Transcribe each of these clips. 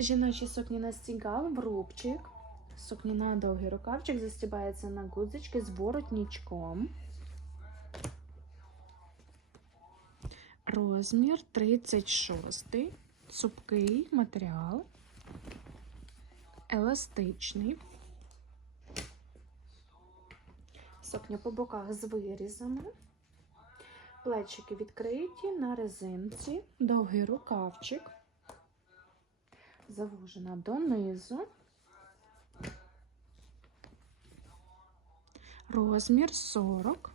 Жіночі сукні на стігал, в рубчик. Сукні на довгий рукавчик застібається на гудзички з воротничком. Розмір 36. Цупкий матеріал. Еластичний. Сукня по боках з вирізами. Плечики відкриті на резинці, довгий рукавчик, завужена донизу. Розмір 40.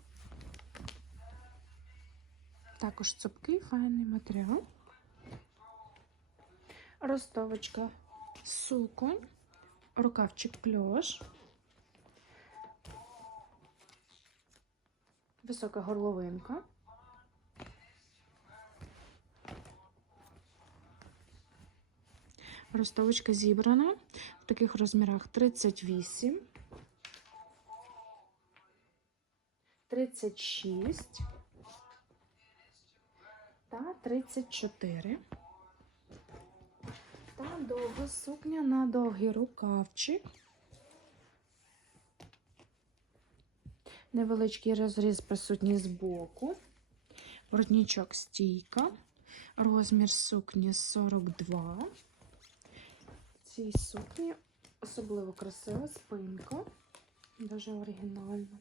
Також цупкий файний матеріал. Ростовочка суконь, рукавчик кльош. Висока горловинка. Ростовочка зібрана в таких розмірах 38, 36 та 34. Та довга сукня на довгий рукавчик. Невеличкий розріз присутній збоку. Воротничок стійка. Розмір сукні 42. Цій сукні особливо красива спинка. Дуже оригінально.